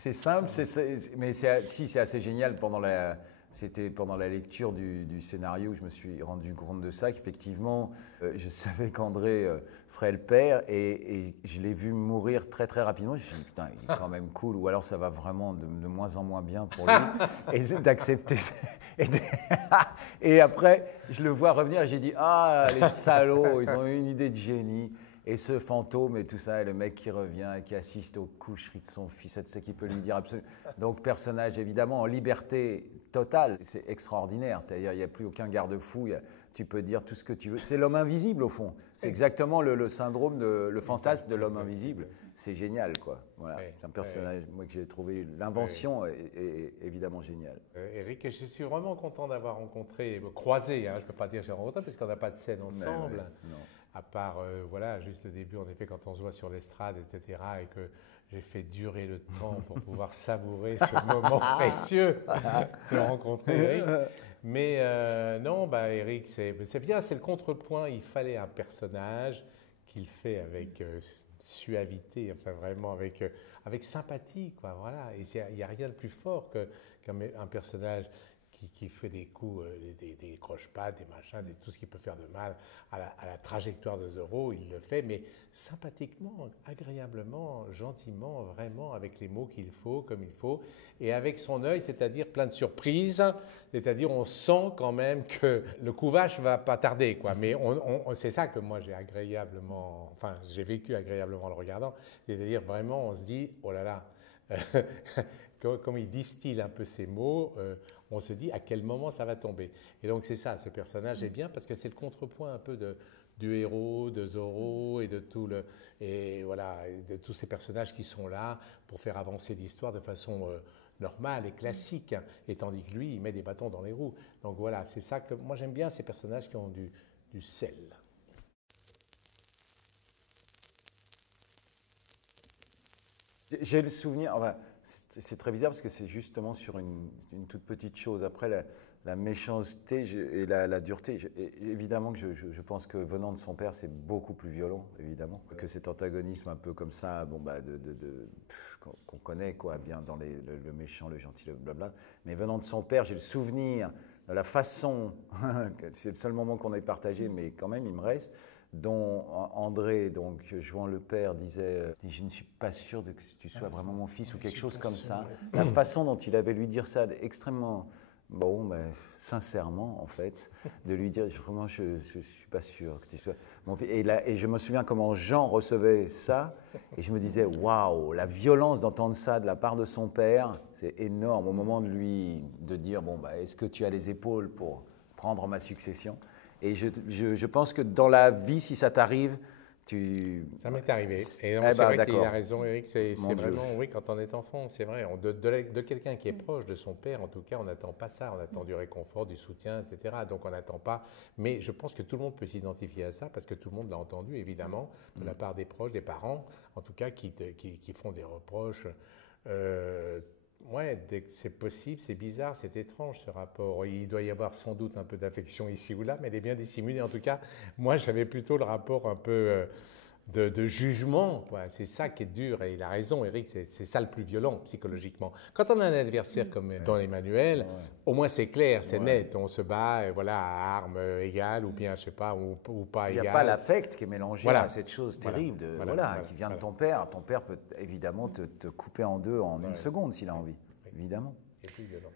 c'est simple, mais si c'est assez génial c'était pendant la lecture du scénario que je me suis rendu compte de ça, qu'effectivement, je savais qu'André ferait le père et je l'ai vu mourir très très rapidement. Je me suis dit, putain, il est quand même cool, ou alors ça va vraiment de moins en moins bien pour lui. Et c'est d'accepter ça. Et après, je le vois revenir et j'ai dit, ah, les salauds, ils ont eu une idée de génie. Et ce fantôme et tout ça, et le mec qui revient et qui assiste aux coucheries de son fils, et tout ça qui peut lui dire absolument. Donc, personnage évidemment en liberté totale, c'est extraordinaire. C'est-à-dire, il n'y a plus aucun garde-fou, tu peux dire tout ce que tu veux. C'est l'homme invisible au fond. C'est exactement le syndrome, le fantasme de l'homme invisible. C'est génial, quoi. Voilà. C'est un personnage, moi, que j'ai trouvé. L'invention est évidemment géniale. Eric, je suis vraiment content d'avoir rencontré, croisé, hein, je ne peux pas dire que j'ai rencontré, parce qu'on n'a pas de scène ensemble. Non. À part, voilà, juste le début, en effet, quand on se voit sur l'estrade, etc., et que j'ai fait durer le temps pour pouvoir savourer ce moment précieux de rencontrer Eric. Mais non, bah, Eric, c'est bien, c'est le contrepoint. Il fallait un personnage qu'il fait avec suavité, enfin vraiment avec sympathie, quoi, voilà. Et il n'y a rien de plus fort qu'un personnage qui fait des coups, des croche-pattes, des machins, tout ce qui peut faire de mal à la trajectoire de Zorro, il le fait, mais sympathiquement, agréablement, gentiment, vraiment, avec les mots qu'il faut, comme il faut, et avec son œil, c'est-à-dire plein de surprises, c'est-à-dire on sent quand même que le couvage va pas tarder, quoi. Mais c'est ça que moi j'ai agréablement, enfin j'ai vécu agréablement en le regardant, c'est-à-dire vraiment on se dit, oh là là, comme il distille un peu ses mots, on se dit à quel moment ça va tomber. Et donc c'est ça, ce personnage est bien parce que c'est le contrepoint un peu du héros, de Zorro et de de tous ces personnages qui sont là pour faire avancer l'histoire de façon normale et classique. Et tandis que lui, il met des bâtons dans les roues. Donc voilà, c'est ça que moi j'aime bien ces personnages qui ont du sel. J'ai le souvenir, enfin, c'est très bizarre parce que c'est justement sur une toute petite chose. Après, la méchanceté et la dureté, évidemment que je pense que venant de son père, c'est beaucoup plus violent, évidemment, que cet antagonisme un peu comme ça, bon, bah, qu'on connaît, quoi, bien dans le méchant, le gentil, le blabla. Mais venant de son père, j'ai le souvenir de la façon, c'est le seul moment qu'on ait partagé, mais quand même, il me reste, dont André, donc jouant le père, disait « Je ne suis pas sûr que tu sois vraiment mon fils » ou quelque chose comme ça. La façon dont il avait lui dire ça, extrêmement, bon, ben, sincèrement en fait, de lui dire « Vraiment, je ne suis pas sûr que tu sois mon fils ». Et je me souviens comment Jean recevait ça, et je me disais « Waouh, la violence d'entendre ça de la part de son père, c'est énorme » au moment de dire « Bon, bah, est-ce que tu as les épaules pour prendre ma succession ?» Et je pense que dans la vie, si ça t'arrive, Ça m'est arrivé. Et c'est vrai qu'il a raison, Eric. C'est vraiment, oui, quand on est enfant, c'est vrai. De quelqu'un qui est proche de son père, en tout cas, on n'attend pas ça. On attend du réconfort, du soutien, etc. Donc on n'attend pas. Mais je pense que tout le monde peut s'identifier à ça parce que tout le monde l'a entendu, évidemment, de la part des proches, des parents, en tout cas, qui font des reproches. Ouais, dès que c'est possible, c'est bizarre, c'est étrange ce rapport. Il doit y avoir sans doute un peu d'affection ici ou là, mais elle est bien dissimulée. En tout cas, moi, j'avais plutôt le rapport un peu de jugement. C'est ça qui est dur. Et il a raison, Eric, c'est ça le plus violent psychologiquement. Quand on a un adversaire comme dans l'Emmanuel, au moins c'est clair, c'est net. On se bat voilà, à armes égales ou bien, je sais pas, ou pas égales. Il n'y a pas l'affect qui est mélangé à cette chose terrible qui vient de ton père. Ton père peut évidemment te couper en deux en une seconde s'il a envie, évidemment. Et plus violent.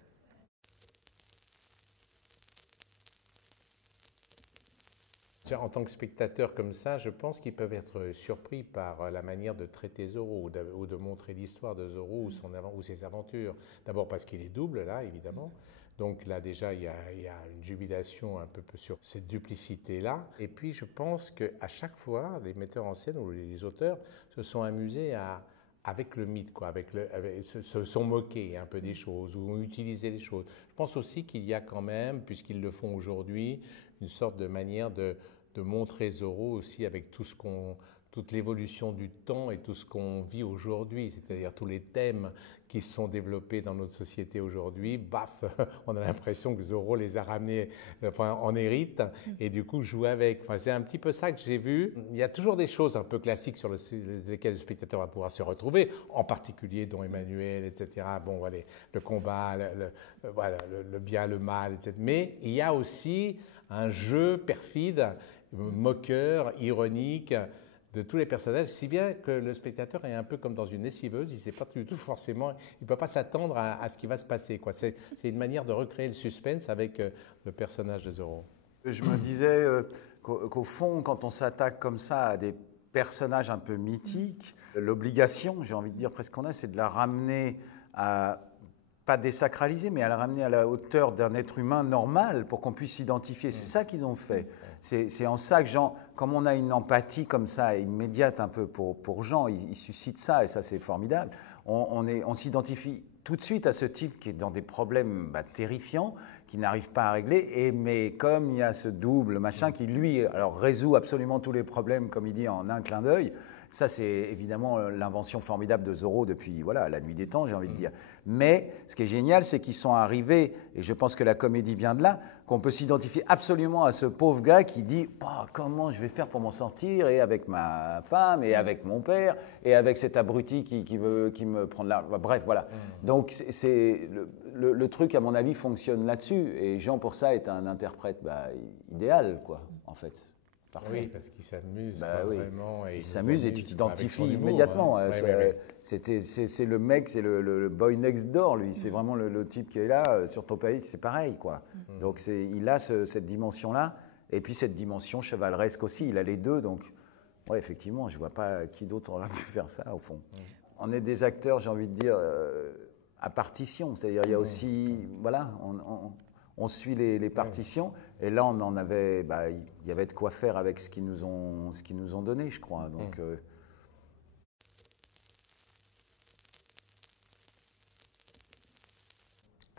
En tant que spectateur comme ça, je pense qu'ils peuvent être surpris par la manière de traiter Zorro ou de montrer l'histoire de Zorro ou ses aventures. D'abord parce qu'il est double, là, évidemment. Donc là, déjà, il y a une jubilation un peu sur cette duplicité-là. Et puis, je pense qu'à chaque fois, les metteurs en scène ou les auteurs se sont amusés avec le mythe, quoi, se sont moqués un peu des choses ou ont utilisé les choses. Je pense aussi qu'il y a quand même, puisqu'ils le font aujourd'hui, une sorte de manière de montrer Zorro aussi avec tout toute l'évolution du temps et tout ce qu'on vit aujourd'hui, c'est-à-dire tous les thèmes qui sont développés dans notre société aujourd'hui, baf, on a l'impression que Zorro les a ramenés, enfin, en hérite, et du coup joue avec. Enfin, c'est un petit peu ça que j'ai vu. Il y a toujours des choses un peu classiques sur lesquelles le spectateur va pouvoir se retrouver, en particulier Don Emmanuel, etc. Bon, voilà, le combat, voilà, le bien, le mal, etc. Mais il y a aussi un jeu perfide, moqueur, ironique, de tous les personnages, si bien que le spectateur est un peu comme dans une lessiveuse, il ne sait pas du tout forcément, il ne peut pas s'attendre à ce qui va se passer, quoi. C'est une manière de recréer le suspense avec le personnage de Zorro. Je me disais qu'au fond, quand on s'attaque comme ça à des personnages un peu mythiques, l'obligation, j'ai envie de dire presque qu'on a, c'est de la ramener à, pas désacraliser, mais à la ramener à la hauteur d'un être humain normal pour qu'on puisse s'identifier. C'est ça qu'ils ont fait. C'est en ça que Jean, comme on a une empathie comme ça immédiate un peu pour Jean, il suscite ça et ça c'est formidable. On s'identifie tout de suite à ce type qui est dans des problèmes terrifiants, qui n'arrive pas à régler, mais comme il y a ce double machin qui lui alors résout absolument tous les problèmes, comme il dit, en un clin d'œil. Ça, c'est évidemment l'invention formidable de Zorro depuis voilà, la nuit des temps, j'ai envie de dire. Mais ce qui est génial, c'est qu'ils sont arrivés, et je pense que la comédie vient de là, qu'on peut s'identifier absolument à ce pauvre gars qui dit oh, comment je vais faire pour m'en sortir, et avec ma femme, et avec mon père, et avec cet abruti qui me prend de l'argent. Bref, voilà. Donc, le truc, à mon avis, fonctionne là-dessus. Et Jean, pour ça, est un interprète idéal, quoi, en fait. Parfait. Oui, parce qu'il s'amuse oui. vraiment. Et il s'amuse et tu t'identifies immédiatement. Hein. C'est le mec, c'est le boy next door, lui. C'est vraiment le type qui est là, sur ton pays, c'est pareil, quoi. Donc il a cette dimension-là, et puis cette dimension chevaleresque aussi, il a les deux. Donc, ouais, effectivement, je ne vois pas qui d'autre aurait pu faire ça, au fond. On est des acteurs, j'ai envie de dire, à partition. C'est-à-dire, il y a aussi, voilà, on suit les partitions, et là on en avait, il y avait de quoi faire avec ce qu'ils nous ont donné, je crois. Donc,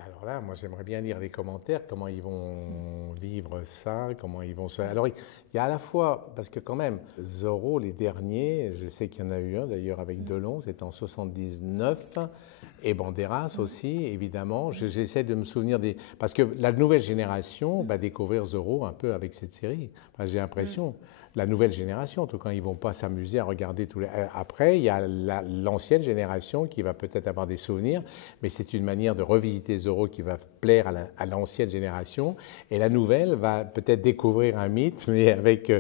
alors là, moi j'aimerais bien lire les commentaires, comment ils vont vivre ça, comment ils vont se... Alors il y a à la fois, parce que quand même, Zorro, les derniers, je sais qu'il y en a eu un d'ailleurs avec Delon, c'était en 79, et Banderas aussi, évidemment. J'essaie de me souvenir des... Parce que la nouvelle génération va découvrir Zorro un peu avec cette série. Enfin, j'ai l'impression. La nouvelle génération, en tout cas, ils ne vont pas s'amuser à regarder tous les... Après, il y a l'ancienne génération qui va peut-être avoir des souvenirs, mais c'est une manière de revisiter Zorro qui va plaire à l'ancienne génération. Et la nouvelle va peut-être découvrir un mythe, mais avec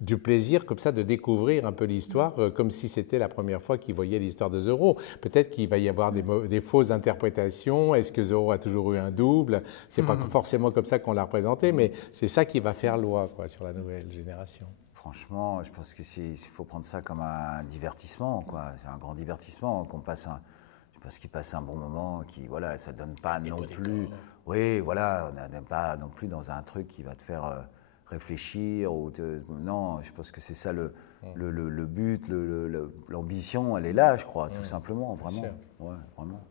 du plaisir comme ça de découvrir un peu l'histoire, comme si c'était la première fois qu'ils voyaient l'histoire de Zorro. Peut-être qu'il va y avoir des fausses interprétations. Est-ce que Zorro a toujours eu un double? C'est pas forcément comme ça qu'on l'a représenté, mais c'est ça qui va faire loi, quoi, sur la nouvelle génération. Franchement, je pense qu'il faut prendre ça comme un divertissement, quoi. C'est un grand divertissement qu'on passe je pense qu'ils passent un bon moment, voilà, ça donne pas non plus. Oui, voilà, on n'est pas non plus dans un truc qui va te faire réfléchir non, je pense que c'est ça le but, l'ambition, elle est là, je crois, tout simplement, vraiment. Ouais, vraiment.